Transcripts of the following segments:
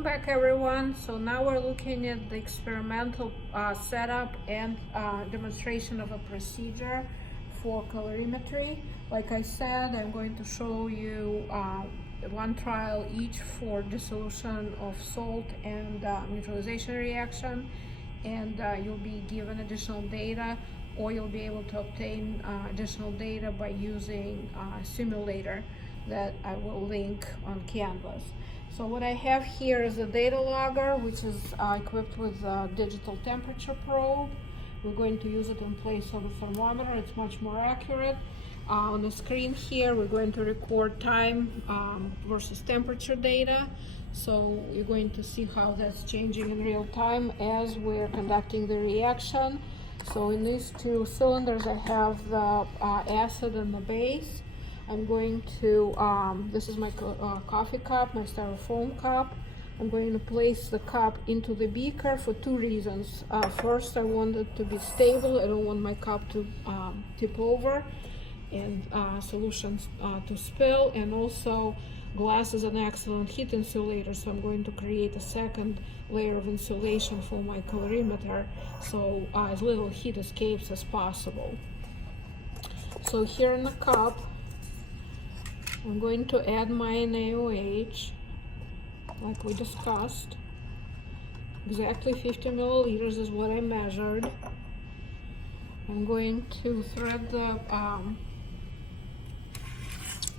Welcome back, everyone. So now we're looking at the experimental setup and demonstration of a procedure for calorimetry. Like I said, I'm going to show you one trial each for dissolution of salt and neutralization reaction, and you'll be given additional data, or you'll be able to obtain additional data by using a simulator that I will link on Canvas. So what I have here is a data logger, which is equipped with a digital temperature probe. We're going to use it in place of the thermometer. It's much more accurate. On the screen here, we're going to record time versus temperature data. So you're going to see how that's changing in real time as we're conducting the reaction. So in these two cylinders, I have the acid and the base. I'm going to, this is my coffee cup, my styrofoam cup. I'm going to place the cup into the beaker for two reasons. First, I want it to be stable. I don't want my cup to tip over and solutions to spill. And also, glass is an excellent heat insulator, so I'm going to create a second layer of insulation for my calorimeter, so as little heat escapes as possible. So here in the cup, I'm going to add my NaOH, like we discussed. Exactly 50 milliliters is what I measured. I'm going to thread the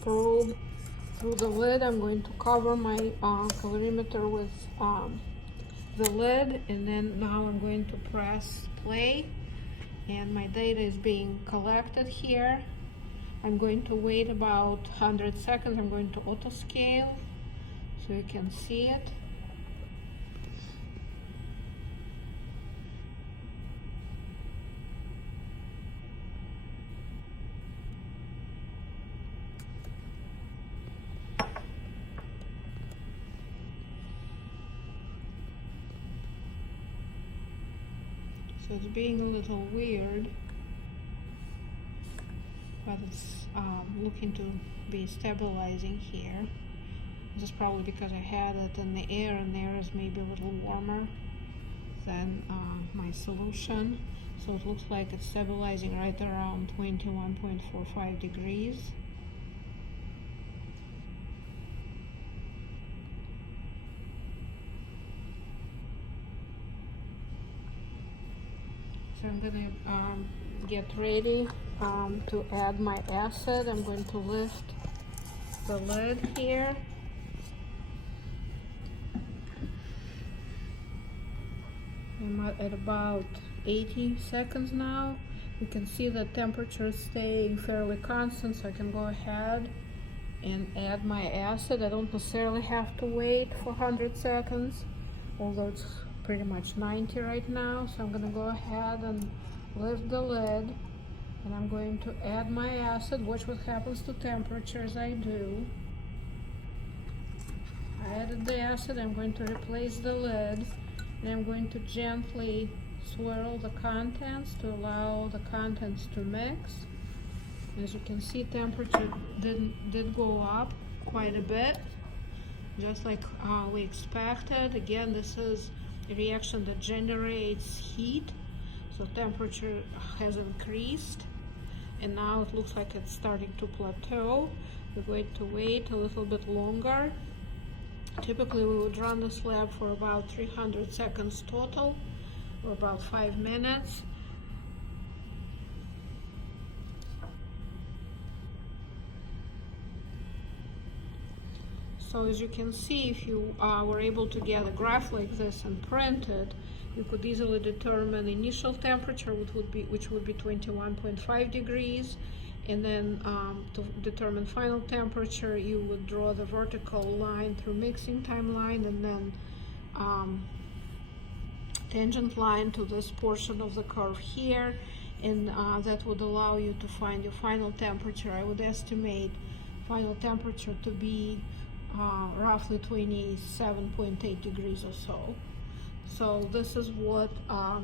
probe through the lid. I'm going to cover my calorimeter with the lid, and then now I'm going to press play, and my data is being collected here. I'm going to wait about 100 seconds. I'm going to auto scale so you can see it. So it's being a little weird, but it's looking to be stabilizing here. This is probably because I had it in the air, and the air is maybe a little warmer than my solution. So it looks like it's stabilizing right around 21.45 degrees. So I'm gonna get ready to add my acid. I'm going to lift the lid here. I'm at about 80 seconds now. You can see the temperature is staying fairly constant, so I can go ahead and add my acid. I don't necessarily have to wait for 100 seconds, although it's pretty much 90 right now. So I'm going to go ahead and lift the lid, and I'm going to add my acid. Watch what happens to temperature as I do. I added the acid. I'm going to replace the lid, and I'm going to gently swirl the contents to allow the contents to mix. As you can see, temperature did go up quite a bit, just like we expected. Again, this is a reaction that generates heat, so temperature has increased, and now it looks like it's starting to plateau. We're going to wait a little bit longer. Typically we would run this lab for about 300 seconds total, or about 5 minutes. So as you can see, if you were able to get a graph like this and print it, you could easily determine initial temperature, which would be 21.5 degrees, and then to determine final temperature, you would draw the vertical line through mixing timeline, and then tangent line to this portion of the curve here, and that would allow you to find your final temperature. I would estimate final temperature to be roughly 27.8 degrees or so. So this is what a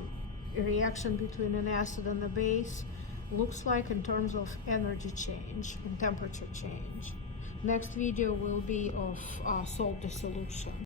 reaction between an acid and a base looks like in terms of energy change and temperature change. Next video will be of salt dissolution.